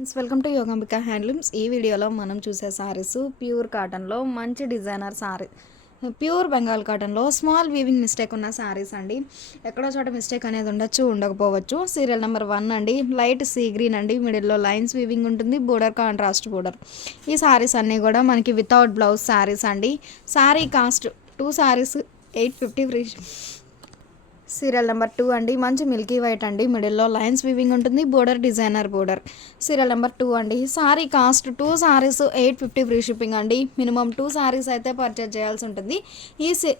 Friends, welcome to Yogambika handlooms. ఈ వీడియోలో మనం చూసే సారీస్ ప్యూర్ కాటన్లో మంచి డిజైనర్ సారీ, ప్యూర్ బెంగాల్ కాటన్లో స్మాల్ వీవింగ్ మిస్టేక్ ఉన్న సారీస్ అండి. ఎక్కడో చోట మిస్టేక్ అనేది ఉండొచ్చు, ఉండకపోవచ్చు. సీరియల్ నెంబర్ 1 అండి, లైట్ సీ గ్రీన్ అండి, మిడిల్లో లైన్స్ వీవింగ్ ఉంటుంది, బోర్డర్ కాంట్రాస్ట్ బోర్డర్. ఈ సారీస్ అన్నీ కూడా మనకి వితౌట్ బ్లౌజ్ సారీస్ అండి. Sorry cost 2 saris 850 free. Serial number 2 అండి, మంచి మిల్కీ వైట్ అండి, మిడిల్లో లైన్స్ వీవింగ్ ఉంటుంది, border designer border. Serial number 2 అండి, sorry cost 2 saris 850 free shipping అండి. మినిమం 2 సారీస్ అయితే పర్చేజ్ చేయాల్సి ఉంటుంది.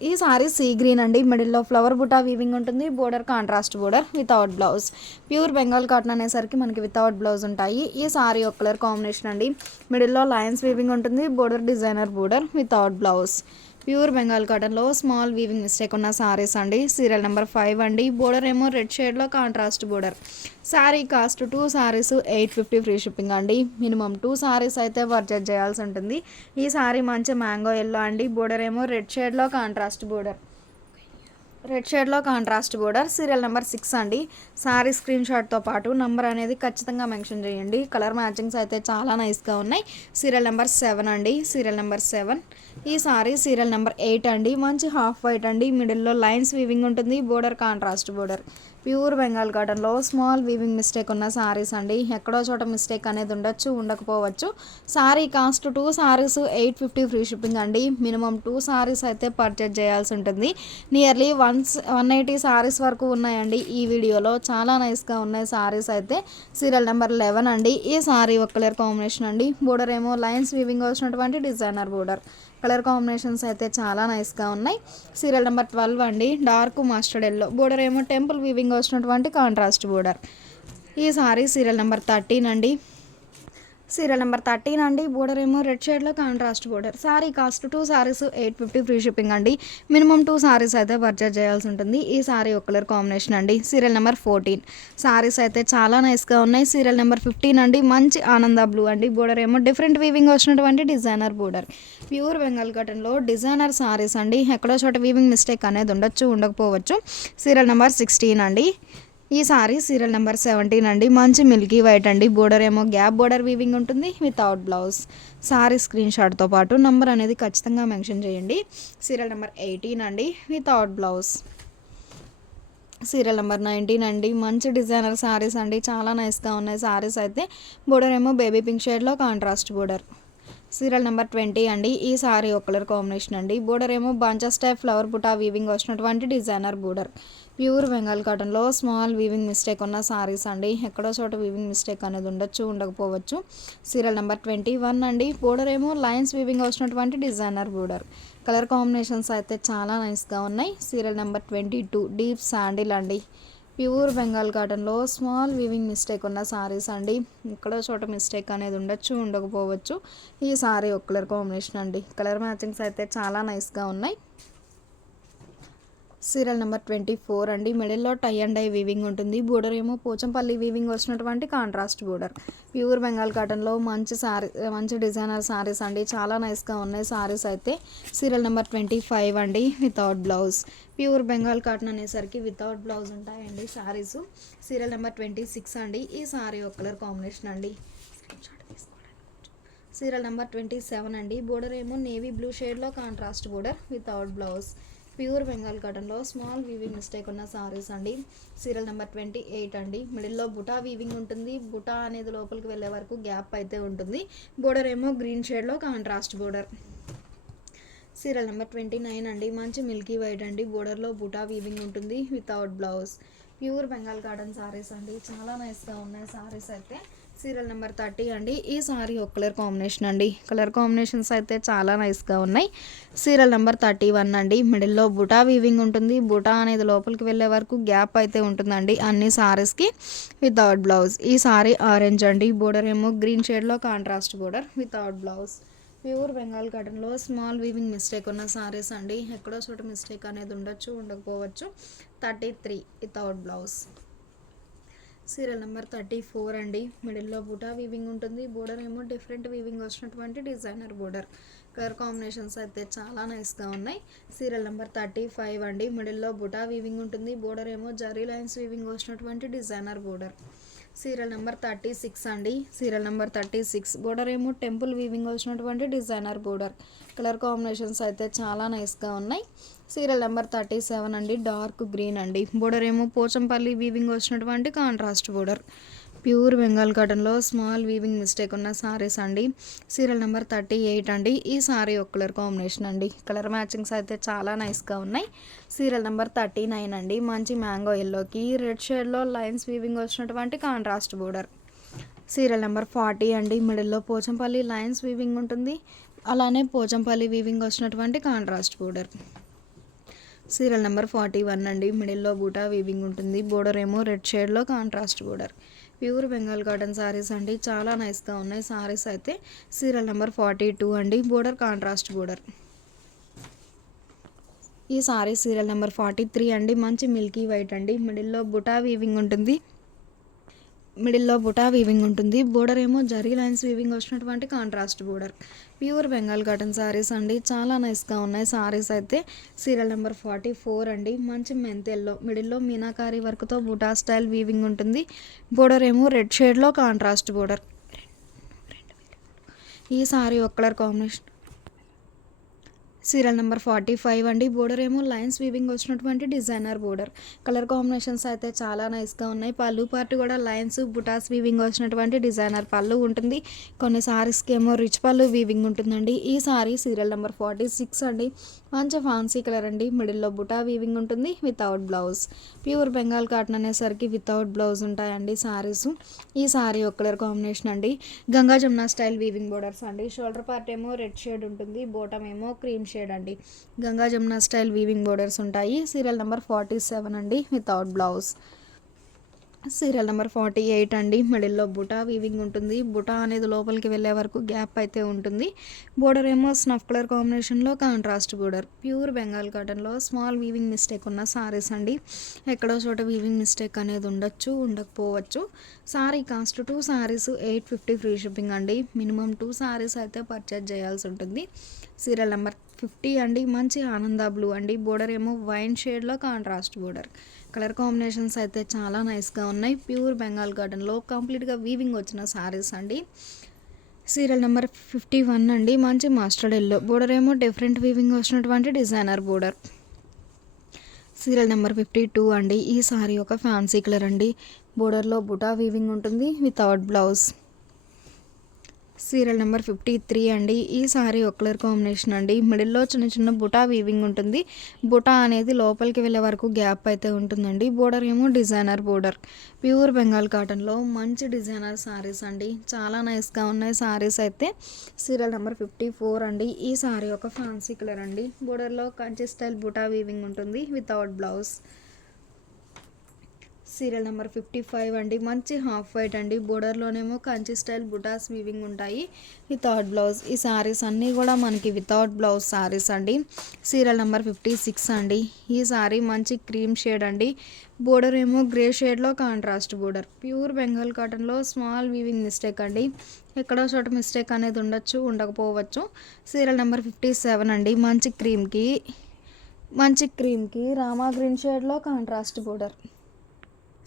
ఈ సారీ సీ గ్రీన్ అండి, మిడిల్లో ఫ్లవర్ బుటా వీవింగ్ ఉంటుంది, border contrast border without blouse. Pure Bengal cotton అనేసరికి మనకి వితౌట్ బ్లౌజ్ ఉంటాయి. ఈ సారీ ఒక కలర్ కాంబినేషన్ అండి, మిడిల్లో లైన్స్ వీవింగ్ ఉంటుంది, border designer border without blouse. Pure Bengal కాటన్లో స్మాల్ వీవింగ్ మిస్టేక్ ఉన్న సారీస్ అండి. సీరియల్ నెంబర్ 5 అండి, బోర్డర్ ఏమో రెడ్ షేడ్లో contrast border. Sari cost 2 saris 850 free shipping అండి. మినిమం 2 సారీస్ అయితే పర్చేజ్ చేయాల్సి ఉంటుంది. ఈ సారీ మంచి మ్యాంగో ఎల్లో అండి, బోర్డర్ ఏమో రెడ్ షేడ్లో కాంట్రాస్ట్ బోర్డర్. సీరియల్ నెంబర్ 6 అండి. సారీ స్క్రీన్ షాట్తో పాటు నంబర్ అనేది ఖచ్చితంగా మెన్షన్ చేయండి. కలర్ మ్యాచింగ్స్ అయితే చాలా నైస్గా ఉన్నాయి. సీరియల్ నెంబర్ 7 అండి, సీరియల్ నెంబర్ 7. ఈ సారీ సీరియల్ నెంబర్ 8 అండి, మంచి హాఫ్ వైట్ అండి, మిడిల్లో లైన్స్ వీవింగ్ ఉంటుంది, border contrast border. Pure Bengal కాటన్లో స్మాల్ వీవింగ్ మిస్టేక్ ఉన్న సారీస్ అండి. ఎక్కడో చోట మిస్టేక్ అనేది ఉండొచ్చు, ఉండకపోవచ్చు. Sorry cost 2 saris 850 free shipping అండి. మినిమం 2 సారీస్ అయితే పర్చేజ్ చేయాల్సి ఉంటుంది. నియర్లీ 180 సారీస్ వరకు ఉన్నాయండి ఈ వీడియోలో. చాలా నైస్గా ఉన్నాయి సారీస్ అయితే. సీరియల్ నెంబర్ 11 అండి, ఈ సారీ ఒక కలర్ కాంబినేషన్ అండి, బోర్డర్ ఏమో లైన్స్ వీవింగ్ వచ్చినటువంటి డిజైనర్ బోర్డర్. కలర్ కాంబినేషన్స్ అయితే చాలా నైస్గా ఉన్నాయి. సీరియల్ నెంబర్ 12 అండి, డార్క్ మస్టర్డ్ ఎల్లో, బోర్డర్ ఏమో టెంపుల్ వీవింగ్ వచ్చినటువంటి కాంట్రాస్ట్ బోర్డర్. ఈ సారీ సీరియల్ నెంబర్ 13 అండి, బోర్డర్ ఏమో రెడ్ షేడ్లో contrast border. Sorry cost 2 saris 850 free shipping అండి. మినిమం 2 సారీస్ అయితే పర్చేజ్ చేయాల్సి ఉంటుంది. ఈ సారీ ఒక కలర్ కాంబినేషన్ అండి. Serial number 14. సారీస్ అయితే చాలా నైస్గా ఉన్నాయి. సీరియల్ నెంబర్ 15 అండి, మంచి ఆనంద బ్లూ అండి, బోర్డర్ ఏమో డిఫరెంట్ వీవింగ్ వచ్చినటువంటి డిజైనర్ బోర్డర్. ప్యూర్ బెంగాల్ కాటన్లో డిజైనర్ సారీస్ అండి. ఎక్కడో చోట వీవింగ్ మిస్టేక్ అనేది ఉండొచ్చు, ఉండకపోవచ్చు. సీరియల్ నెంబర్ 16 అండి. ఈ సారీ సీరియల్ నెంబర్ 17 అండి, మంచి మిల్కీ వైట్ అండి, బోర్డర్ ఏమో గ్యాప్ బోర్డర్ వీవింగ్ ఉంటుంది, వితౌట్ బ్లౌజ్. సారీ స్క్రీన్ షాట్తో పాటు నంబర్ అనేది ఖచ్చితంగా మెన్షన్ చేయండి. సీరియల్ నెంబర్ 18 అండి, వితౌట్ బ్లౌజ్. సీరియల్ నెంబర్ 19 అండి, మంచి డిజైనర్ సారీస్ అండి, చాలా నైస్గా ఉన్నాయి సారీస్ అయితే. బోర్డర్ ఏమో బేబీ పింక్ షేడ్లో కాంట్రాస్ట్ బోర్డర్. సీరియల్ నెంబర్ 20 అండి, ఈ సారీ ఒక కలర్ కాంబినేషన్ అండి, బోర్డర్ ఏమో బంచెస్ టైప్ ఫ్లవర్ బుటా వీవింగ్ వచ్చినటువంటి డిజైనర్ బోర్డర్. ప్యూర్ బెంగాల్ కాటన్లో స్మాల్ వీవింగ్ మిస్టేక్ ఉన్న సారీస్ అండి. ఎక్కడో చోట వీవింగ్ మిస్టేక్ అనేది ఉండొచ్చు, ఉండకపోవచ్చు. సీరియల్ నెంబర్ 21 అండి, బోర్డర్ ఏమో లైన్స్ వీవింగ్ వచ్చినటువంటి డిజైనర్ బోర్డర్. కలర్ కాంబినేషన్స్ అయితే చాలా నైస్గా ఉన్నాయి. సీరియల్ నెంబర్ 22 డీప్ శాండిల్ అండి, ప్యూర్ బెంగాల్ కాటన్లో స్మాల్ వీవింగ్ మిస్టేక్ ఉన్న సారీస్ అండి. ఇక్కడ చోట మిస్టేక్ అనేది ఉండొచ్చు, ఉండకపోవచ్చు. ఈ సారీ ఒక కలర్ కాంబినేషన్ అండి. కలర్ మ్యాచింగ్స్ అయితే చాలా నైస్గా ఉన్నాయి. సీరియల్ నెంబర్ 24 అండి, మిడిల్లో టై అండ్ డై వీవింగ్ ఉంటుంది, బోర్డర్ ఏమో పోచంపల్లి వీవింగ్ వచ్చినటువంటి కాంట్రాస్ట్ బోర్డర్. ప్యూర్ బెంగాల్ కాటన్లో మంచి డిజైనర్ సారీస్ అండి, చాలా నైస్గా ఉన్నాయి సారీస్ అయితే. సీరియల్ నెంబర్ 25 అండి, without blouse. Pure Bengal cotton అనేసరికి వితౌట్ బ్లౌజ్ ఉంటాయండి సారీస్. సీరియల్ నెంబర్ 26 అండి, ఈ సారీ ఒక కలర్ కాంబినేషన్ అండి. సీరియల్ నెంబర్ 27 అండి, బోర్డర్ ఏమో నేవీ బ్లూ షేడ్లో contrast border, without blouse. Pure Bengal కాటన్లో స్మాల్ వీవింగ్ మిస్టేక్ ఉన్న సారీస్ అండి. సీరియల్ నెంబర్ 28 అండి, మిడిల్లో బుటా వీవింగ్ ఉంటుంది, బుటా అనేది లోపలికి వెళ్ళే వరకు గ్యాప్ అయితే ఉంటుంది, బోర్డర్ ఏమో గ్రీన్ షేడ్లో కాంట్రాస్ట్ బోర్డర్. సీరియల్ నెంబర్ 29 అండి, మంచి మిల్కీ వైట్ అండి, బోర్డర్లో బుటా వీవింగ్ ఉంటుంది, without blouse. Pure Bengal cotton saris అండి, చాలా నైస్గా ఉన్నాయి సారీస్ అయితే. సీరియల్ నెంబర్ 30 అండి, ఈ సారీ ఒక కలర్ కాంబినేషన్ అండి, కలర్ కాంబినేషన్స్ అయితే చాలా నైస్గా ఉన్నాయి. సీరియల్ నెంబర్ 31 అండి, మిడిల్లో బుటా వీవింగ్ ఉంటుంది, బుటా అనేది లోపలికి వెళ్ళే వరకు గ్యాప్ అయితే ఉంటుందండి అన్ని సారీస్కి, వితౌట్ బ్లౌజ్. ఈ సారీ ఆరెంజ్ అండి, బోర్డర్ ఏమో గ్రీన్ షేడ్లో contrast border, without blouse. Pure Bengal కాటన్లో స్మాల్ వీవింగ్ మిస్టేక్ ఉన్న సారీస్ అండి. ఎక్కడో చోట మిస్టేక్ అనేది ఉండొచ్చు, ఉండకపోవచ్చు. 33 వితౌట్ బ్లౌజ్. సీరియల్ నెంబర్ 34 అండి, మిడిల్లో బుటా వీవింగ్ ఉంటుంది, బోర్డర్ ఏమో డిఫరెంట్ వీవింగ్ వచ్చినటువంటి డిజైనర్ బోర్డర్. కలర్ కాంబినేషన్స్ అయితే చాలా నైస్గా ఉన్నాయి. సీరియల్ నెంబర్ 35 అండి, మిడిల్లో బుటా వీవింగ్ ఉంటుంది, బోర్డర్ ఏమో జరీ లైన్స్ వీవింగ్ వచ్చినటువంటి డిజైనర్ బోర్డర్. సీరియల్ నెంబర్ 36 అండి. సీరియల్ నెంబర్ 36 బోర్డర్ ఏమో టెంపుల్ వీవింగ్ వచ్చినటువంటి డిజైనర్ బోర్డర్. కలర్ కాంబినేషన్స్ అయితే చాలా నైస్గా ఉన్నాయి. సీరియల్ నెంబర్ 37 అండి. డార్క్ గ్రీన్ అండి. బోర్డర్ ఏమో పోచంపల్లి వీవింగ్ వచ్చినటువంటి కాంట్రాస్ట్ బోర్డర్. ప్యూర్ బెంగాల్ కాటన్లో స్మాల్ వీవింగ్ మిస్టేక్ ఉన్న సారీస్ అండి. సీరియల్ నెంబర్ 38 అండి. ఈ సారీ ఒక కలర్ కాంబినేషన్ అండి. కలర్ మ్యాచింగ్స్ అయితే చాలా నైస్గా ఉన్నాయి. సీరియల్ నెంబర్ 39 అండి. మంచి మ్యాంగో ఎల్లోకి రెడ్ షేడ్లో లైన్స్ వీవింగ్ వచ్చినటువంటి కాంట్రాస్ట్ బోర్డర్. సీరియల్ నెంబర్ 40 అండి. మిడిల్లో పోచంపల్లి లైన్స్ వీవింగ్ ఉంటుంది, అలానే పోచంపల్లి వీవింగ్ వచ్చినటువంటి కాంట్రాస్ట్ బోర్డర్. సీరియల్ నెంబర్ 41 అండి. మిడిల్లో బూటా వీవింగ్ ఉంటుంది, బోర్డర్ ఏమో రెడ్ షేడ్లో contrast border. Pure Bengal cotton saris అండి, చాలా నైస్గా ఉన్నాయి సారీస్ అయితే. సీరియల్ నెంబర్ 42 అండి. Border contrast border. ఈ సారీ సీరియల్ నెంబర్ 43 అండి. మంచి మిల్కీ వైట్ అండి. మిడిల్లో బుటా వీవింగ్ ఉంటుంది, బోర్డర్ ఏమో జరీ లైన్స్ వీవింగ్ వచ్చినటువంటి contrast border. Pure Bengal cotton saris అండి, చాలా నైస్గా ఉన్నాయి సారీస్ అయితే. సీరియల్ నెంబర్ 44 అండి. మంచి మెంతెల్లో మిడిల్లో మీనాకారి వర్క్తో బుటా స్టైల్ వీవింగ్ ఉంటుంది, బోర్డర్ ఏమో రెడ్ షేడ్లో కాంట్రాస్ట్ బోర్డర్. ఈ సారీ ఒక కలర్ కాంబినేషన్. సీరియల్ నెంబర్ 45 అండి. బోర్డర్ ఏమో లైన్స్ వీవింగ్ వచ్చినటువంటి డిజైనర్ బోర్డర్. కలర్ కాంబినేషన్స్ అయితే చాలా నైస్గా ఉన్నాయి. పళ్ళు పార్ట్ కూడా లైన్స్ బుటాస్ వీవింగ్ వచ్చినటువంటి డిజైనర్ పళ్ళు ఉంటుంది. కొన్ని సారీస్కి ఏమో రిచ్ పళ్ళు వీవింగ్ ఉంటుందండి. ఈ సారీ సీరియల్ నెంబర్ 46 అండి. మంచి ఫ్యాన్సీ కలర్ అండి. మిడిల్లో బుటా వీవింగ్ ఉంటుంది without blouse. Pure Bengal cotton అనేసరికి వితౌట్ బ్లౌజ్ ఉంటాయండి సారీస్. ఈ సారీ ఒక కలర్ కాంబినేషన్ అండి. Ganga Jamuna style weaving borders అండి. షోల్డర్ పార్ట్ ఏమో రెడ్ షేడ్ ఉంటుంది, బోటమ్ ఏమో క్రీమ్ షేడ్ అండి. Ganga Jamuna style weaving borders ఉంటాయి. సీరియల్ నెంబర్ 47 అండి. Without blouse. సీరియల్ నెంబర్ 48 అండి. మిడిల్లో బుటా వీవింగ్ ఉంటుంది, బుటా అనేది లోపలికి వెళ్ళే వరకు గ్యాప్ అయితే ఉంటుంది. బోర్డర్ ఏమో స్నఫ్ కలర్ కాంబినేషన్లో కాంట్రాస్ట్ బోర్డర్. ప్యూర్ బెంగాల్ కాటన్లో స్మాల్ వీవింగ్ మిస్టేక్ ఉన్న సారీస్ అండి. ఎక్కడో చోట వీవింగ్ మిస్టేక్ అనేది ఉండొచ్చు, ఉండకపోవచ్చు. Sorry cost 2 saris 850 free shipping అండి. మినిమం 2 సారీస్ అయితే పర్చేజ్ చేయాల్సి ఉంటుంది. సీరియల్ నెంబర్ 50 అండి. మంచి ఆనంద బ్లూ అండి. బోర్డర్ ఏమో వైన్ షేడ్లో కాంట్రాస్ట్ బోర్డర్. కలర్ కాంబినేషన్స్ అయితే చాలా నైస్గా ఉన్నాయి. ప్యూర్ బెంగాల్ కాటన్లో కంప్లీట్గా వీవింగ్ వచ్చిన సారీస్ అండి. సీరియల్ నెంబర్ 51 అండి. మంచి మస్టర్డ్ ఎల్లో. బోర్డర్ ఏమో డిఫరెంట్ వీవింగ్ వచ్చినటువంటి డిజైనర్ బోర్డర్. సీరియల్ నెంబర్ 52 అండి. ఈ సారీ ఒక ఫ్యాన్సీ కలర్ అండి. బోర్డర్లో బుటా వీవింగ్ ఉంటుంది వితౌట్ బ్లౌజ్. సీరియల్ నెంబర్ 53 అండి. ఈ సారీ ఒక కలర్ కాంబినేషన్ అండి. మిడిల్లో చిన్న చిన్న బుటా వీవింగ్ ఉంటుంది, బుటా అనేది లోపలికి వెళ్ళే వరకు గ్యాప్ అయితే ఉంటుందండి. బోర్డర్ ఏమో డిజైనర్ బోర్డర్. ప్యూర్ బెంగాల్ కాటన్లో మంచి డిజైనర్ సారీస్ అండి, చాలా నైస్గా ఉన్నాయి సారీస్ అయితే. సీరియల్ నెంబర్ 54 అండి. ఈ సారీ ఒక ఫ్యాన్సీ కలర్ అండి. బోర్డర్లో కంచి స్టైల్ బుటా వీవింగ్ ఉంటుంది వితౌట్ బ్లౌజ్. సీరియల్ నెంబర్ 55 అండి. మంచి హాఫ్ వైట్ అండి. బోర్డర్లోనేమో కంచి స్టైల్ బుటాస్ వీవింగ్ ఉంటాయి వితౌట్ బ్లౌజ్. ఈ సారీస్ అన్నీ కూడా మనకి వితౌట్ బ్లౌజ్ సారీస్ అండి. సీరియల్ నెంబర్ 56 అండి. ఈ సారీ మంచి క్రీమ్ షేడ్ అండి. బోర్డర్ ఏమో గ్రే షేడ్లో కాంట్రాస్ట్ బోర్డర్. ప్యూర్ బెంగాల్ కాటన్లో స్మాల్ వీవింగ్ మిస్టేక్ అండి. ఎక్కడో చోట మిస్టేక్ అనేది ఉండొచ్చు, ఉండకపోవచ్చు. సీరియల్ నెంబర్ 57 అండి. మంచి క్రీమ్కి రామా గ్రీన్ షేడ్లో కాంట్రాస్ట్ బోర్డర్.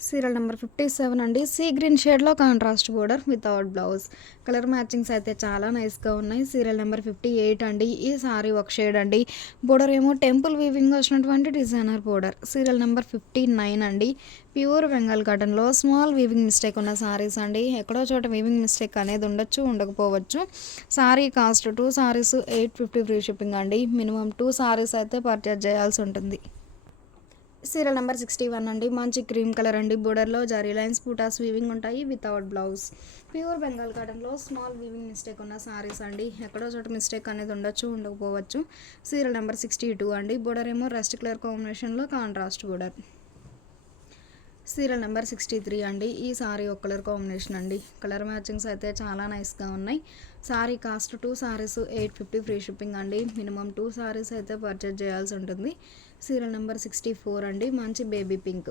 సీరియల్ నెంబర్ 57 అండి. సీ గ్రీన్ షేడ్లో contrast border without blouse. Colour matchings అయితే చాలా నైస్గా ఉన్నాయి. సీరియల్ నెంబర్ 58 అండి. ఈ సారీ ఒక షేడ్ అండి. బోర్డర్ ఏమో టెంపుల్ వీవింగ్ వచ్చినటువంటి డిజైనర్ బోర్డర్. సీరియల్ నెంబర్ 59 అండి. ప్యూర్ బెంగాల్ కాటన్లో స్మాల్ వీవింగ్ మిస్టేక్ ఉన్న సారీస్ అండి. ఎక్కడో చోట వీవింగ్ మిస్టేక్ అనేది ఉండొచ్చు, ఉండకపోవచ్చు. Sorry cost 2 saris 850 free shipping అండి. మినిమం 2 సారీస్ అయితే పర్చేజ్ చేయాల్సి ఉంటుంది. సీరియల్ నెంబర్ 61 అండి. మంచి క్రీమ్ కలర్ అండి. బోర్డర్లో జరీ లైన్స్ బూటాస్ వీవింగ్ ఉంటాయి వితౌట్ బ్లౌజ్. ప్యూర్ బెంగాల్ కాటన్లో స్మాల్ వీవింగ్ మిస్టేక్ ఉన్న సారీస్ అండి. ఎక్కడో చోట మిస్టేక్ అనేది ఉండొచ్చు, ఉండకపోవచ్చు. సీరియల్ నెంబర్ 62 అండి. బోర్డర్ ఏమో రస్ట్ కలర్ కాంబినేషన్లో కాంట్రాస్ట్ బోర్డర్. సీరియల్ నెంబర్ 63 అండి. ఈ సారీ ఒక కలర్ కాంబినేషన్ అండి. కలర్ మ్యాచింగ్స్ అయితే చాలా నైస్గా ఉన్నాయి. Sorry cost 2 saris 850 free shipping అండి. మినిమం 2 సారీస్ అయితే పర్చేజ్ చేయాల్సి ఉంటుంది. సీరియల్ నెంబర్ 64 అండి. మంచి బేబీ పింక్.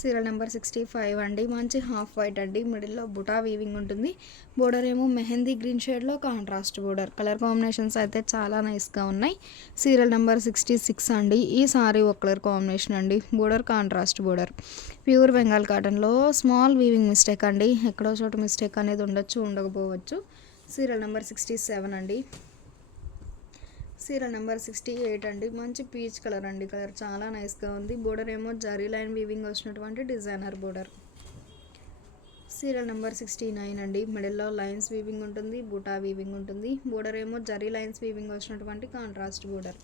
సీరియల్ నెంబర్ 65 అండి. మంచి హాఫ్ వైట్ అండి. మిడిల్‌లో బుటా వీవింగ్ ఉంటుంది. బోర్డర్ ఏమో మెహందీ గ్రీన్ షేడ్‌లో కాంట్రాస్ట్ బోర్డర్. కలర్ కాంబినేషన్స్ అయితే చాలా నైస్‌గా ఉన్నాయి. సీరియల్ నెంబర్ 66 అండి. ఈ సారీ ఒక కలర్ కాంబినేషన్ అండి. Border contrast border. Pure Bengal కాటన్‌లో స్మాల్ వీవింగ్ మిస్టేక్ అండి. ఎక్కడో చోట మిస్టేక్ అనేది ఉండొచ్చు, ఉండకపోవచ్చు. సీరియల్ నెంబర్ 67 అండి. సీరియల్ నెంబర్ 68 అండి. మంచి పీచ్ కలర్ అండి. కలర్ చాలా నైస్‌గా ఉంది. బోర్డర్ ఏమో జరీ లైన్ వీవింగ్ వచ్చినటువంటి డిజైనర్ బోర్డర్. సీరియల్ నెంబర్ 69 అండి. మిడిల్‌లో లైన్స్ వీవింగ్ ఉంటుంది. బుటా వీవింగ్ ఉంటుంది. బోర్డర్ ఏమో జరీ లైన్స్ వీవింగ్ వచ్చినటువంటి కాంట్రాస్ట్ బోర్డర్.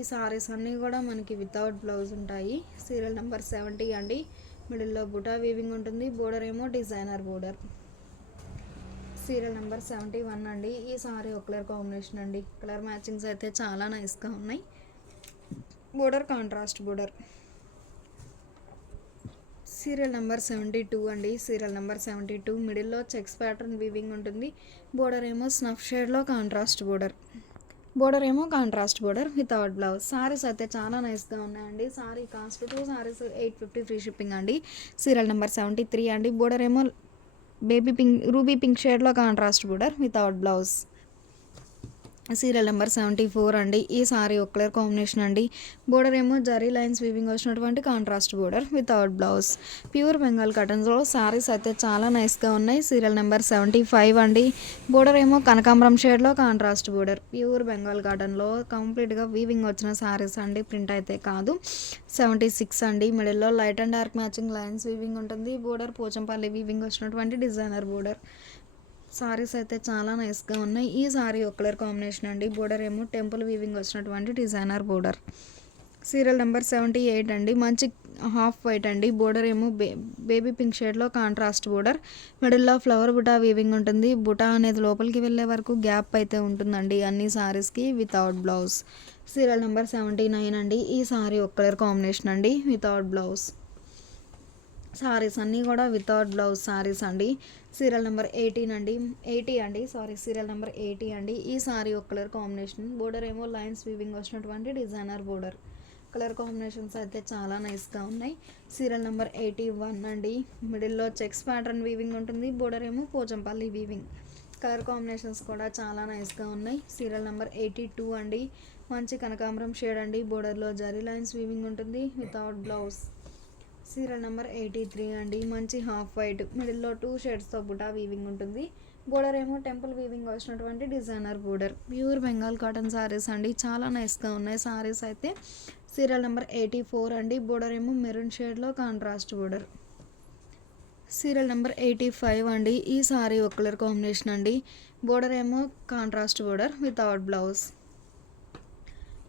ఈ సారీస్ అన్నీ కూడా మనకి వితౌట్ బ్లౌజ్ ఉంటాయి. సీరియల్ నెంబర్ 70 అండి. మిడిల్‌లో బుటా వీవింగ్ ఉంటుంది. బోర్డర్ ఏమో డిజైనర్ బోర్డర్. సీరియల్ నెంబర్ 71 అండి. ఈ సారీ ఒక కలర్ కాంబినేషన్ అండి. కలర్ మ్యాచింగ్స్ అయితే చాలా నైస్‌గా ఉన్నాయి. Border contrast border. Serial number 72 అండి. సీరియల్ నెంబర్ 72 మిడిల్‌లో చెక్స్ ప్యాటర్న్ వీవింగ్ ఉంటుంది. బోర్డర్ ఏమో స్నఫ్ షేడ్‌లో కాంట్రాస్ట్ బోర్డర్. బోర్డర్ ఏమో contrast border without blouse. Saris అయితే చాలా నైస్‌గా ఉన్నాయండి. Sari cost 2 saris 850 free shipping అండి. సీరియల్ నెంబర్ 73 అండి. బోర్డర్ ఏమో బేబీ పింక్ రూబీ పింక్ షేడ్‌లో contrast border without blouse. Serial number 74 అండి. ఈ సారీ ఒక కలర్ కాంబినేషన్ అండి. బోర్డర్ ఏమో జరీ లైన్స్ వీవింగ్ వచ్చినటువంటి contrast border without blouse. Pure Bengal కాటన్స్లో సారీస్ అయితే చాలా నైస్‌గా ఉన్నాయి. సీరియల్ నెంబర్ 75 అండి. బోర్డర్ ఏమో కనకాంబరం షేడ్‌లో కాంట్రాస్ట్ బోర్డర్. ప్యూర్ బెంగాల్ కాటన్లో కంప్లీట్‌గా వీవింగ్ వచ్చిన సారీస్ అండి. ప్రింట్ అయితే కాదు. 76 అండి. మిడిల్‌లో light and dark matching lines weaving ఉంటుంది. బోర్డర్ పోచంపల్లి వీవింగ్ వచ్చినటువంటి డిజైనర్ బోర్డర్. సారీస్ అయితే చాలా నైస్‌గా ఉన్నాయి. ఈ సారీ ఒక కలర్ కాంబినేషన్ అండి. బోర్డర్ ఏమో టెంపుల్ వీవింగ్ వచ్చినటువంటి డిజైనర్ బోర్డర్. సీరియల్ నెంబర్ 78 అండి. మంచి హాఫ్ వైట్ అండి. బోర్డర్ ఏమో బేబీ పింక్ షేడ్‌లో కాంట్రాస్ట్ బోర్డర్. మిడిల్‌లో ఫ్లవర్ బుటా వీవింగ్ ఉంటుంది. బుటా అనేది లోపలికి వెళ్ళే వరకు గ్యాప్ అయితే ఉంటుందండి అన్ని సారీస్‌కి వితౌట్ బ్లౌజ్. సీరియల్ నెంబర్ 79 అండి. ఈ సారీ ఒక కలర్ కాంబినేషన్ అండి వితౌట్ బ్లౌజ్. సారీస్ అన్నీ కూడా వితౌట్ బ్లౌజ్ సారీస్ అండి. సీరియల్ నెంబర్ 18 అండి. 80 అండి. సీరియల్ నెంబర్ 80 అండి. ఈ సారీ ఒక కలర్ కాంబినేషన్. బోర్డర్ ఏమో లైన్స్ వీవింగ్ వచ్చినటువంటి డిజైనర్ బోర్డర్. కలర్ కాంబినేషన్స్ అయితే చాలా నైస్‌గా ఉన్నాయి. సీరియల్ నెంబర్ 81 అండి. మిడిల్‌లో చెక్స్ ప్యాటర్న్ వీవింగ్ ఉంటుంది. బోర్డర్ ఏమో పోచంపల్లి వీవింగ్. కలర్ కాంబినేషన్స్ కూడా చాలా నైస్‌గా ఉన్నాయి. సీరియల్ నెంబర్ 82 అండి. మంచి కనకాంబరం షేడ్ అండి. బోర్డర్లో జరీ లైన్స్ వీవింగ్ ఉంటుంది వితౌట్ బ్లౌజ్. సీరియల్ నెంబర్ 83 అండి. మంచి హాఫ్ వైట్ మిడిల్‌లో 2 షేడ్స్‌తో బుటా వీవింగ్ ఉంటుంది. బోర్డర్ ఏమో టెంపుల్ వీవింగ్ వచ్చినటువంటి designer border. Pure Bengal cotton saris అండి. చాలా నైస్‌గా ఉన్నాయి సారీస్ అయితే. సీరియల్ నెంబర్ 84 అండి. బోర్డర్ ఏమో మెరూన్ షేడ్‌లో కాంట్రాస్ట్ బోర్డర్. సీరియల్ నెంబర్ 85 అండి. ఈ సారీ ఒక కలర్ కాంబినేషన్ అండి. బోర్డర్ ఏమో కాంట్రాస్ట్ బోర్డర్ వితౌట్ బ్లౌజ్.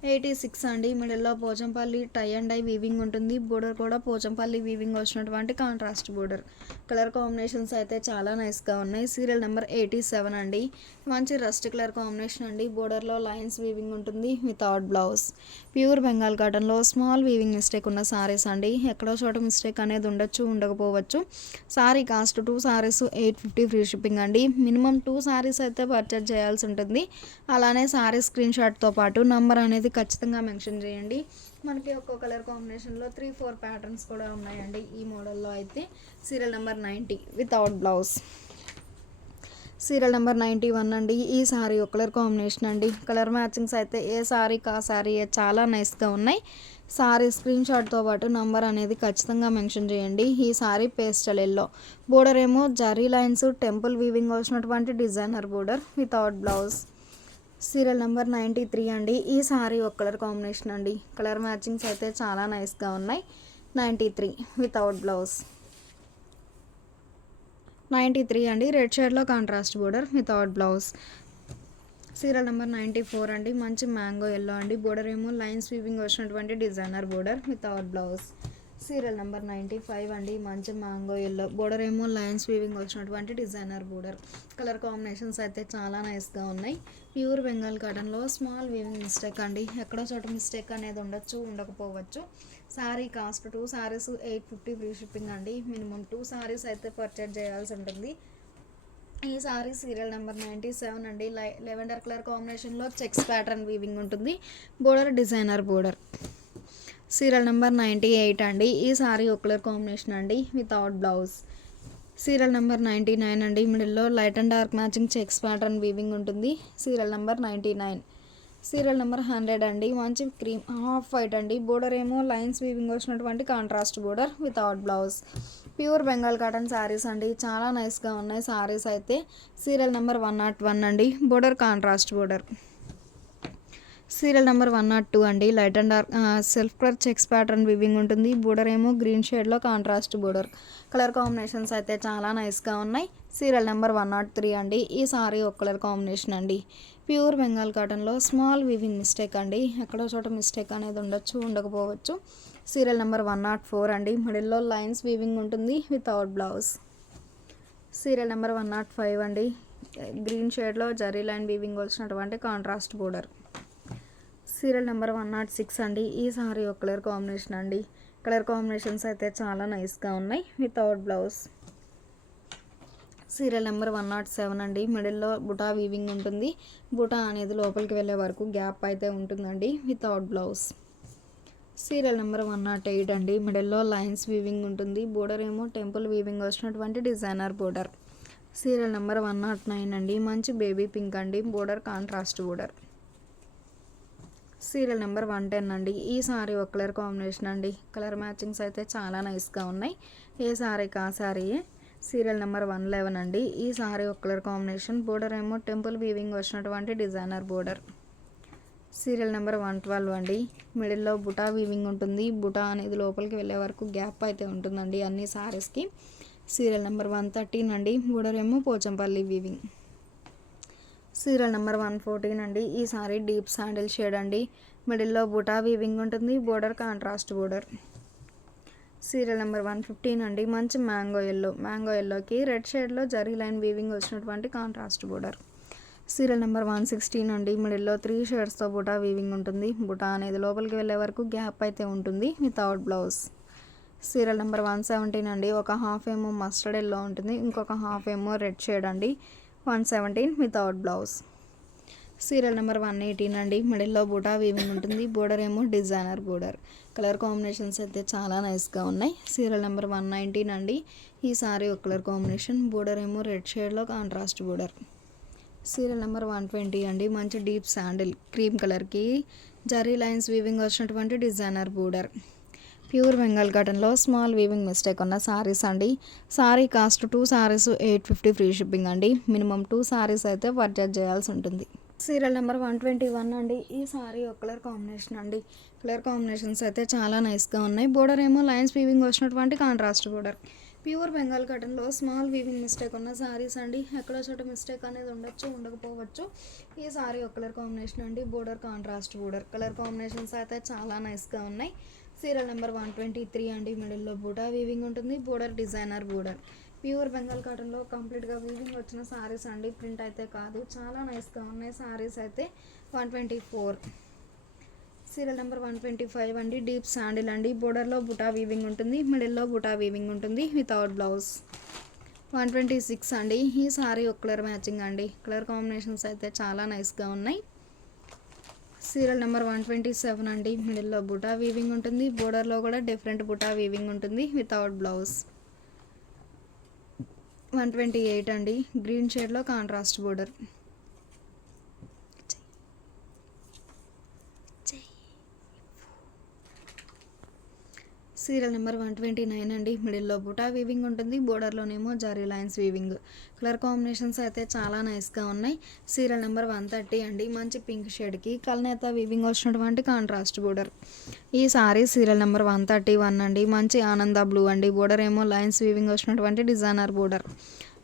86 అండి. మిడిల్‌లో Pochampally tie and dye weaving ఉంటుంది. బోర్డర్ కూడా పోచంపల్లి వీవింగ్ వచ్చినటువంటి కాంట్రాస్ట్ బోర్డర్. కలర్ కాంబినేషన్స్ అయితే చాలా నైస్‌గా ఉన్నాయి. సీరియల్ నెంబర్ 87 అండి. మంచి రస్ట్ కలర్ కాంబినేషన్ అండి. బోర్డర్లో లైన్స్ వీవింగ్ ఉంటుంది వితౌట్ బ్లౌజ్. ప్యూర్ బెంగాల్ కాటన్లో స్మాల్ వీవింగ్ మిస్టేక్ ఉన్న సారీస్ అండి. ఎక్కడో చోట మిస్టేక్ అనేది ఉండొచ్చు, ఉండకపోవచ్చు. Sorry cost 2 saris 850 free shipping అండి. మినిమం 2 సారీస్ అయితే పర్చేజ్ చేయాల్సి ఉంటుంది. అలానే సారీ స్క్రీన్ షాట్తో పాటు నంబర్ అనేది ఖచ్చితంగా మెన్షన్ చేయండి. మనకి ఒక్కో కలర్ కాంబినేషన్లో 3-4 ప్యాటర్న్స్ కూడా ఉన్నాయండి. ఈ మోడల్లో అయితే serial number 90 without blouse. Serial number 91 అండి. ఈ సారీ ఒక కలర్ కాంబినేషన్ అండి. కలర్ మ్యాచింగ్స్ అయితే ఏ సారీకి ఆ సారీ చాలా నైస్‌గా ఉన్నాయి. సారీ స్క్రీన్ షాట్తో పాటు నంబర్ అనేది ఖచ్చితంగా మెన్షన్ చేయండి. ఈ సారీ పేస్టల్ ఎల్లో. బోర్డర్ ఏమో జరీ లైన్స్ టెంపుల్ వీవింగ్ వచ్చినటువంటి designer border without blouse. Serial number 93 అండి. ఈ సారీ ఒక కలర్ కాంబినేషన్ అండి. కలర్ మ్యాచింగ్స్ అయితే చాలా నైస్‌గా ఉన్నాయి. 93 వితౌట్ బ్లౌజ్. 93 అండి. రెడ్ షేడ్‌లో contrast border without blouse. Serial number 94 అండి. మంచి మ్యాంగో ఎల్లో అండి. బోర్డర్ ఏమో లైన్స్ వీవింగ్ వచ్చినటువంటి designer border without blouse. Serial number 95 అండి. మంచి మ్యాంగో ఎల్లో. బోర్డర్ ఏమో లైన్స్ వీవింగ్ వచ్చినటువంటి డిజైనర్ బోర్డర్. కలర్ కాంబినేషన్స్ అయితే చాలా నైస్‌గా ఉన్నాయి. ప్యూర్ బెంగాల్ కాటన్లో స్మాల్ వీవింగ్ మిస్టేక్ అండి. ఎక్కడో చోట మిస్టేక్ అనేది ఉండొచ్చు, ఉండకపోవచ్చు. Sorry cost 2 saris 850 free shipping అండి. మినిమం 2 సారీస్ అయితే పర్చేజ్ చేయాల్సి ఉంటుంది. ఈ సారీ సీరియల్ నెంబర్ 97 అండి. లెవెండర్ కలర్ కాంబినేషన్లో చెక్స్ ప్యాటర్న్ వీవింగ్ ఉంటుంది. Border designer border. Serial number 98 అండి. ఈ సారీ ఒక కలర్ కాంబినేషన్ అండి వితౌట్ బ్లౌజ్. సీరియల్ నెంబర్ 99 అండి. మిడిల్లో light and dark matching checks pattern weaving ఉంటుంది. Serial number 99. సీరియల్ నెంబర్ 100 అండి. మంచి క్రీమ్ హాఫ్ వైట్ అండి. బోర్డర్ ఏమో లైన్స్ వీవింగ్ వచ్చినటువంటి contrast border without blouse. Pure Bengal cotton saris అండి. చాలా నైస్గా ఉన్నాయి శారీస్ అయితే. సీరియల్ నెంబర్ 101 అండి. Border contrast border. Serial number 102 అండి. Light and dark self colour checks pattern weaving ఉంటుంది. బోర్డర్ ఏమో గ్రీన్ షేడ్లో కాంట్రాస్ట్ బోర్డర్. కలర్ కాంబినేషన్స్ అయితే చాలా నైస్గా ఉన్నాయి. సీరియల్ నెంబర్ 103 అండి. ఈ సారీ ఒక కలర్ కాంబినేషన్ అండి. ప్యూర్ బెంగాల్ కాటన్లో స్మాల్ వివింగ్ మిస్టేక్ అండి. ఎక్కడో చోట మిస్టేక్ అనేది ఉండొచ్చు, ఉండకపోవచ్చు. సీరియల్ నెంబర్ 104 అండి. మిడిల్లో లైన్స్ వీవింగ్ ఉంటుంది వితౌట్ బ్లౌజ్. సీరియల్ నెంబర్ 105 అండి. గ్రీన్ షేడ్లో జరీ లైన్ వీవింగ్ వచ్చినటువంటి కాంట్రాస్ట్ బోర్డర్. సీరియల్ నెంబర్ 106 అండి. ఈ సారీ ఒక కలర్ కాంబినేషన్ అండి. కలర్ కాంబినేషన్స్ అయితే చాలా నైస్గా ఉన్నాయి వితౌట్ బ్లౌజ్. సీరియల్ నెంబర్ 107 అండి. మిడిల్లో బుటా వీవింగ్ ఉంటుంది. బుటా అనేది లోపలికి వెళ్ళే వరకు గ్యాప్ అయితే ఉంటుందండి వితౌట్ బ్లౌజ్. సీరియల్ నెంబర్ 108 అండి. మిడిల్లో లైన్స్ వీవింగ్ ఉంటుంది. బోర్డర్ ఏమో టెంపుల్ వీవింగ్ వచ్చినటువంటి డిజైనర్ బోర్డర్. సీరియల్ నెంబర్ 109 అండి. మంచి బేబీ పింక్ అండి. Border contrast border. Serial number 110 అండి. ఈ సారీ ఒక కలర్ కాంబినేషన్ అండి. కలర్ మ్యాచింగ్స్ అయితే చాలా నైస్గా ఉన్నాయి. ఏ సారీకి ఆ సారీయే. సీరియల్ నెంబర్ 111 అండి. ఈ సారీ ఒక కలర్ కాంబినేషన్. బోర్డర్ ఏమో టెంపుల్ వీవింగ్ వచ్చినటువంటి డిజైనర్ బోర్డర్. సీరియల్ నెంబర్ 112 అండి. మిడిల్లో బుటా వీవింగ్ ఉంటుంది. బుటా అనేది లోపలికి వెళ్ళే వరకు గ్యాప్ అయితే ఉంటుందండి అన్ని సారీస్కి. సీరియల్ నెంబర్ 113 అండి. బోర్డర్ ఏమో పోచంపల్లి వీవింగ్. సీరియల్ నెంబర్ 114 అండి. ఈ సారీ డీప్ శాండిల్ షేడ్ అండి. మిడిల్లో బుటా వీవింగ్ ఉంటుంది. Border contrast border. Serial number 115 అండి. మంచి మ్యాంగో ఎల్లోకి రెడ్ షేడ్లో జరీ లైన్ వీవింగ్ వచ్చినటువంటి కాంట్రాస్ట్ బోర్డర్. సీరియల్ నెంబర్ 116 అండి. మిడిల్లో 3 షేడ్స్తో బుటా వీవింగ్ ఉంటుంది. బుటా అనేది లోపలికి వెళ్ళే వరకు గ్యాప్ అయితే ఉంటుంది వితౌట్ బ్లౌజ్. సీరియల్ నెంబర్ 117 అండి. ఒక హాఫ్ ఏమో మస్టర్డ్ ఎల్లో ఉంటుంది. ఇంకొక హాఫ్ ఏమో రెడ్ షేడ్ అండి. 117 వితౌట్ బ్లౌజ్. సీరియల్ నెంబర్ 118 అండి. మిడిల్లో బుటా వీవింగ్ ఉంటుంది. బోర్డర్ ఏమో డిజైనర్ బోర్డర్. కలర్ కాంబినేషన్స్ అయితే చాలా నైస్గా ఉన్నాయి. సీరియల్ నెంబర్ 119 అండి. ఈ సారీ ఒక కలర్ కాంబినేషన్. బోర్డర్ ఏమో రెడ్ షేడ్లో కాంట్రాస్ట్ బోర్డర్. సీరియల్ నెంబర్ 120 అండి. మంచి డీప్ శాండిల్ క్రీమ్ కలర్కి జరీ లైన్స్ వీవింగ్ వచ్చినటువంటి డిజైనర్ బోర్డర్. ప్యూర్ బెంగాల్ కాటన్లో స్మాల్ వీవింగ్ మిస్టేక్ ఉన్న సారీస్ అండి. Sorry cost 2 saris 850 free shipping అండి. మినిమం 2 సారీస్ అయితే పర్చేజ్ చేయాల్సి ఉంటుంది. సీరియల్ నెంబర్ 121 అండి. ఈ సారీ ఒక కలర్ కాంబినేషన్ అండి. కలర్ కాంబినేషన్స్ అయితే చాలా నైస్గా ఉన్నాయి. బోర్డర్ ఏమో లైన్స్ వీవింగ్ వచ్చినటువంటి కాంట్రాస్ట్ బోర్డర్. ప్యూర్ బెంగాల్ కాటన్లో స్మాల్ వీవింగ్ మిస్టేక్ ఉన్న సారీస్ అండి. ఎక్కడో చోట మిస్టేక్ అనేది ఉండొచ్చు, ఉండకపోవచ్చు. ఈ సారీ ఒక కలర్ కాంబినేషన్ అండి. Border contrast border. Colour combinations అయితే చాలా నైస్గా ఉన్నాయి. సీరియల్ నెంబర్ 123 అండి. మిడిల్లో బూటా వీవింగ్ ఉంటుంది. Border designer border. Pure Bengal కాటన్లో కంప్లీట్గా వీవింగ్ వచ్చిన సారీస్ అండి. ప్రింట్ అయితే కాదు, చాలా నైస్గా ఉన్నాయి సారీస్ అయితే. 124. సీరియల్ నెంబర్ 125 అండి. డీప్ శాండిల్ అండి. బోర్డర్లో బుటా వీవింగ్ ఉంటుంది. మిడిల్లో బుటా వీవింగ్ ఉంటుంది వితౌట్ బ్లౌజ్. 126 అండి. ఈ సారీ ఒక కలర్ మ్యాచింగ్ అండి. కలర్ కాంబినేషన్స్ అయితే చాలా నైస్గా ఉన్నాయి. సీరియల్ నెంబర్ 127 అండి. మిడిల్లో బుటా వీవింగ్ ఉంటుంది. బోర్డర్లో కూడా డిఫరెంట్ బుటా వీవింగ్ ఉంటుంది వితౌట్ బ్లౌజ్. 128 అండి. గ్రీన్ షేడ్లో కాంట్రాస్ట్ బోర్డర్. సీరియల్ నెంబర్ 129 అండి. మిడిల్లో బుటా వీవింగ్ ఉంటుంది. బోర్డర్లోనేమో zari lines weaving. Colour combinations అయితే చాలా నైస్గా ఉన్నాయి. సీరియల్ నెంబర్ 130 అండి. మంచి పింక్ షేడ్కి కల్నేత వీవింగ్ వచ్చినటువంటి కాంట్రాస్ట్ బోర్డర్. ఈ సారీ సీరియల్ నెంబర్ 131 అండి. మంచి ఆనంద బ్లూ అండి. బోర్డర్ ఏమో లైన్స్ వీవింగ్ వచ్చినటువంటి డిజైనర్ బోర్డర్.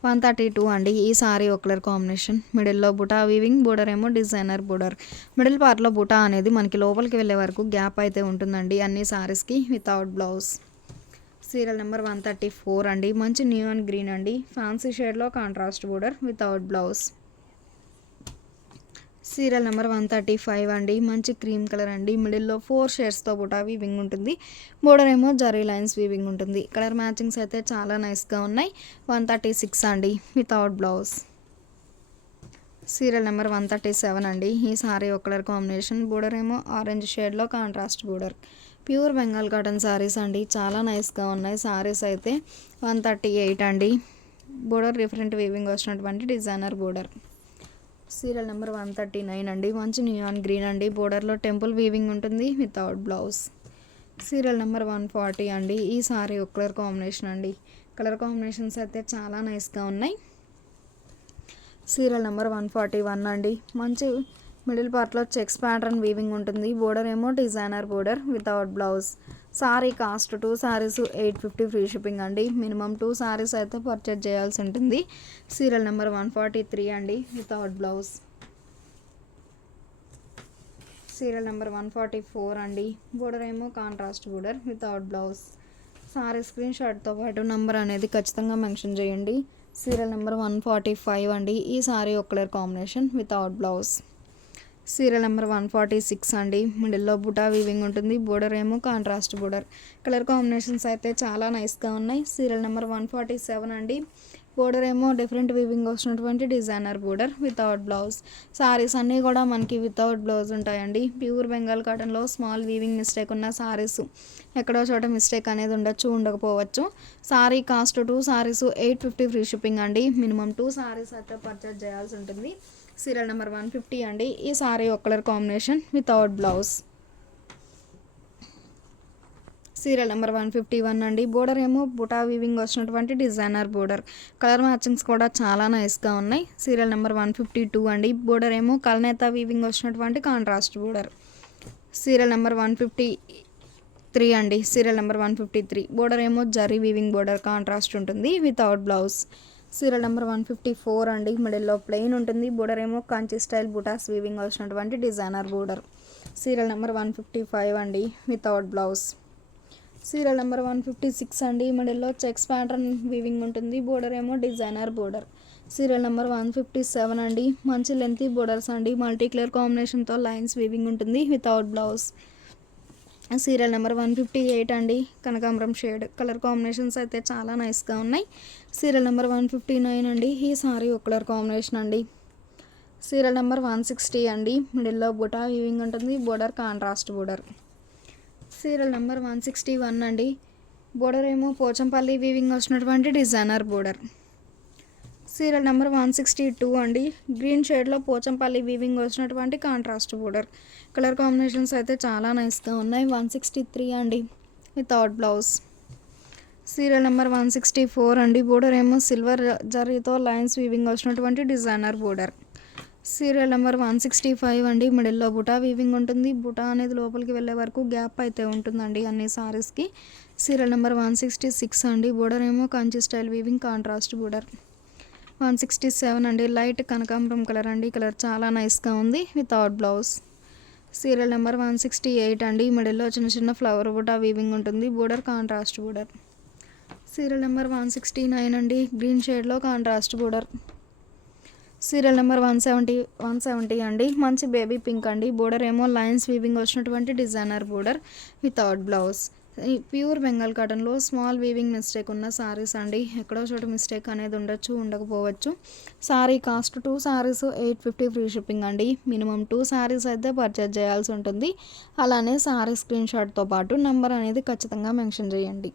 132 అండి. ఈ సారీ ఒక కలర్ కాంబినేషన్. మిడిల్లో బుటా వీవింగ్, బోర్డర్ ఏమో డిజైనర్ బోర్డర్. మిడిల్ పార్ట్లో బుటా అనేది మనకి లోపలికి వెళ్ళే వరకు గ్యాప్ అయితే ఉంటుందండి అన్ని సారీస్కి వితౌట్ బ్లౌజ్. సీరియల్ నెంబర్ 134 అండి. మంచి న్యూన్ గ్రీన్ అండి. ఫ్యాన్సీ షేడ్లో contrast border without blouse. Serial number 135 అండి. మంచి క్రీమ్ కలర్ అండి. మిడిల్లో 4 షేడ్స్తో బుటా వీవింగ్ ఉంటుంది. బోర్డర్ ఏమో జరీ లైన్స్ వీవింగ్ ఉంటుంది. కలర్ మ్యాచింగ్స్ అయితే చాలా నైస్గా ఉన్నాయి. 136 అండి వితౌట్ బ్లౌజ్. సీరియల్ నెంబర్ 137 అండి. ఈ సారీ ఒక కలర్ కాంబినేషన్. బోర్డర్ ఏమో ఆరెంజ్ షేడ్లో contrast border. Pure Bengal cotton saris అండి, చాలా నైస్గా ఉన్నాయి. శారీస్ అయితే 138 అండి. బోర్డర్ డిఫరెంట్ వీవింగ్ వచ్చినటువంటి డిజైనర్ బోర్డర్. సీరియల్ నెంబర్ 139 అండి. మంచి నియాన్ గ్రీన్ అండి. బోర్డర్లో టెంపుల్ వీవింగ్ ఉంటుంది వితౌట్ బ్లౌజ్. సీరియల్ నెంబర్ 140 అండి. ఈ సారీ ఒక కలర్ కాంబినేషన్ అండి. కలర్ కాంబినేషన్స్ అయితే చాలా నైస్గా ఉన్నాయి. సీరియల్ నెంబర్ 141 అండి. మంచి మిడిల్ పార్ట్లో చెక్స్ ప్యాటర్న్ వీవింగ్ ఉంటుంది. బోర్డర్ ఏమో designer border without blouse. Sorry cost 2 saris 850 free shipping అండి. మినిమం 2 సారీస్ అయితే పర్చేజ్ చేయాల్సి ఉంటుంది. సీరియల్ నెంబర్ 143 అండి, వితౌట్ బ్లౌజ్. సీరియల్ నెంబర్ 144 అండి. బోర్డర్ ఏమో contrast border without blouse. Sari screen షాట్తో పాటు నంబర్ అనేది ఖచ్చితంగా మెన్షన్ చేయండి. సీరియల్ నెంబర్ 145 అండి. ఈ సారీ ఒక colour combination without blouse. Serial number 146 అండి. మిడిల్లో బుటా వీవింగ్ ఉంటుంది. బోర్డర్ ఏమో కాంట్రాస్ట్ బోర్డర్. కలర్ కాంబినేషన్స్ అయితే చాలా నైస్గా ఉన్నాయి. సీరియల్ నెంబర్ 147 అండి. బోర్డర్ ఏమో డిఫరెంట్ వీవింగ్ వచ్చినటువంటి designer border without blouse. Saris అన్నీ కూడా మనకి వితౌట్ బ్లౌజ్ ఉంటాయండి. ప్యూర్ బెంగాల్ కాటన్లో స్మాల్ వీవింగ్ మిస్టేక్ ఉన్న సారీస్ ఎక్కడో చోట మిస్టేక్ అనేది ఉండకపోవచ్చు. Sorry cost 2 saris 850 free shipping అండి. మినిమం 2 సారీస్ అయితే పర్చేజ్ చేయాల్సి ఉంటుంది. సీరియల్ నెంబర్ 150 అండి. ఈ సారీ ఒక colour combination without blouse. Serial number 151 అండి. బోర్డర్ ఏమో బుటా వీవింగ్ వచ్చినటువంటి డిజైనర్ బోర్డర్. కలర్ మ్యాచింగ్స్ కూడా చాలా నైస్గా ఉన్నాయి. సీరియల్ నెంబర్ 152 అండి. బోర్డర్ ఏమో కల్నేత వీవింగ్ వచ్చినటువంటి కాంట్రాస్ట్ బోర్డర్. సీరియల్ నెంబర్ 153 అండి. Serial number 153. బోర్డర్ ఏమో జరీ వీవింగ్ బోర్డర్ కాంట్రాస్ట్ ఉంటుంది వితౌట్ బ్లౌజ్. సీరియల్ నెంబర్ 154 అండి. మిడిల్లో ప్లెయిన్ ఉంటుంది. బోర్డర్ ఏమో కంచి స్టైల్ బుటాస్ వీవింగ్ వచ్చినటువంటి డిజైనర్ బోర్డర్. సీరియల్ నెంబర్ 155 అండి, వితౌట్ బ్లౌజ్. సీరియల్ నెంబర్ 156 అండి. మిడిల్లో చెక్స్ ప్యాటర్న్ వీవింగ్ ఉంటుంది. బోర్డర్ ఏమో డిజైనర్ బోర్డర్. సీరియల్ నెంబర్ 157 అండి. మంచి లెంతీ బోర్డర్స్ అండి. మల్టీ కలర్ కాంబినేషన్తో లైన్స్ వీవింగ్ ఉంటుంది వితౌట్ బ్లౌజ్. సీరియల్ నెంబర్ 158 అండి. కనకాంబరం షేడ్. కలర్ కాంబినేషన్స్ అయితే చాలా నైస్గా ఉన్నాయి. సీరియల్ నెంబర్ 159 అండి. ఈ సారీ ఒక కలర్ కాంబినేషన్ అండి. సీరియల్ నెంబర్ 160 అండి. మిడిల్లో బుటా వీవింగ్ ఉంటుంది. Border contrast border. Serial number 161 అండి. బోర్డర్ ఏమో పోచంపల్లి వీవింగ్ వచ్చినటువంటి డిజైనర్ బోర్డర్. సీరియల్ నెంబర్ 162 అండి. గ్రీన్ షేడ్లో పోచంపల్లి వీవింగ్ వచ్చినటువంటి కాంట్రాస్ట్ బోర్డర్. కలర్ కాంబినేషన్స్ అయితే చాలా నైస్గా ఉన్నాయి. 163 అండి, వితౌట్ బ్లౌజ్. సీరియల్ నెంబర్ 164 అండి. బోర్డర్ ఏమో సిల్వర్ జరీతో లైన్స్ వీవింగ్ వచ్చినటువంటి డిజైనర్ బోర్డర్. సీరియల్ నెంబర్ 165 అండి. మిడిల్లో బుటా వీవింగ్ ఉంటుంది. బుటా అనేది లోపలికి వెళ్ళే వరకు గ్యాప్ అయితే ఉంటుందండి అన్ని సారీస్కి. సీరియల్ నెంబర్ 166 అండి. బోర్డర్ ఏమో Kanchi style weaving contrast border. 167 అండి. లైట్ కనకాంబరం కలర్ అండి. కలర్ చాలా నైస్గా ఉంది వితౌట్ బ్లౌజ్. సీరియల్ నెంబర్ 168 అండి. మిడిల్లో చిన్న చిన్న ఫ్లవర్ బుటా వీవింగ్ ఉంటుంది. Border contrast border. Serial number 169 అండి. గ్రీన్ షేడ్లో కాంట్రాస్ట్ బోర్డర్. సీరియల్ నెంబర్ 170 అండి. మంచి బేబీ పింక్ అండి. బోర్డర్ ఏమో లైన్స్ వీవింగ్ వచ్చినటువంటి designer border without blouse. Pure Bengal కాటన్లో స్మాల్ వీవింగ్ మిస్టేక్ ఉన్న సారీస్ అండి. ఎక్కడో చోట మిస్టేక్ అనేది ఉండకపోవచ్చు. Sorry cost 2 saris 850 free shipping అండి. మినిమం 2 సారీస్ అయితే పర్చేజ్ చేయాల్సి ఉంటుంది. అలానే సారీ స్క్రీన్ షాట్తో పాటు నెంబర్ అనేది ఖచ్చితంగా మెన్షన్ చేయండి.